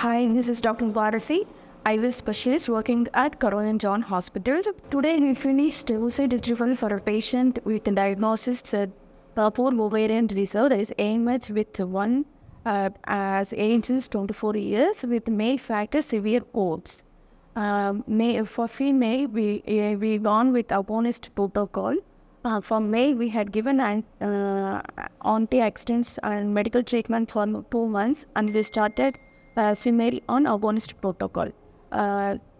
Hi, this is Dr. Bharati, IVF specialist working at Caroline John Hospital. Today we finished oocyte retrieval for a patient with a diagnosis poor ovarian reserve, that is AMH with one as age is 24 years with male factor severe odds. For female, we gone with agonist protocol. For male, we had given anti-accidents and medical treatment for 2 months, and we started female on agonist protocol.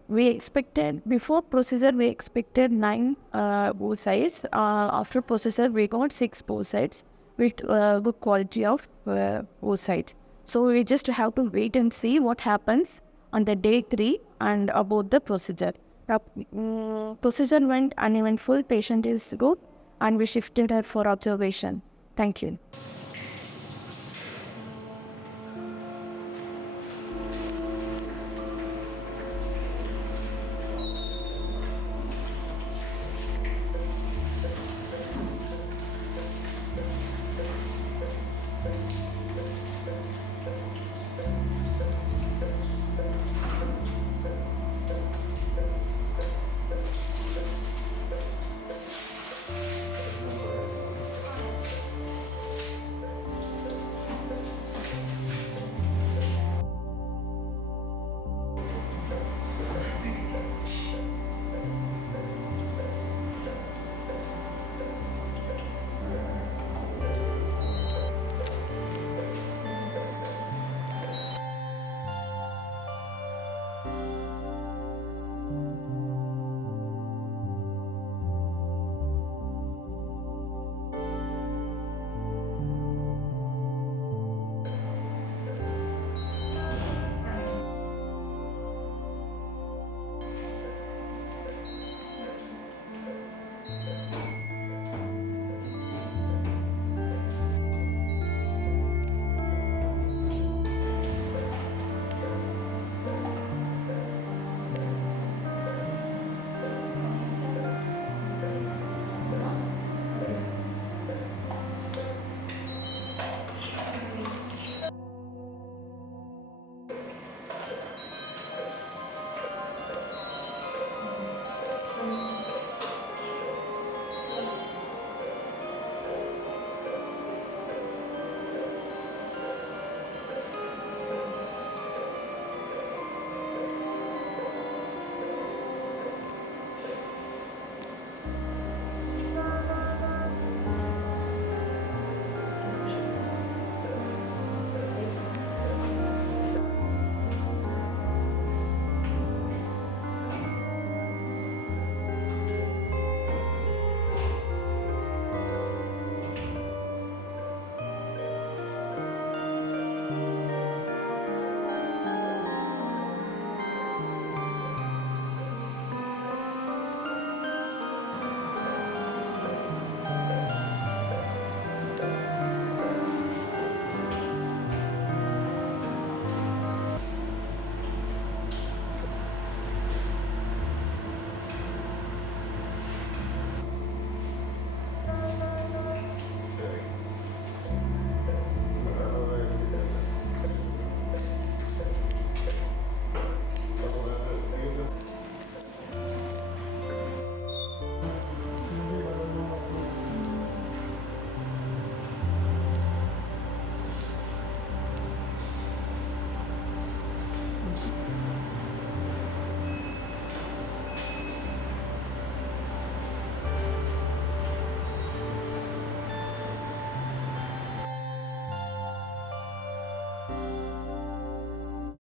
We expected, before procedure, we expected 9 oocytes. After procedure, we got 6 oocytes with good quality of oocytes. So we just have to wait and see what happens on the day 3 and about the procedure. Procedure went uneventful, patient is good, and we shifted her for observation. Thank you.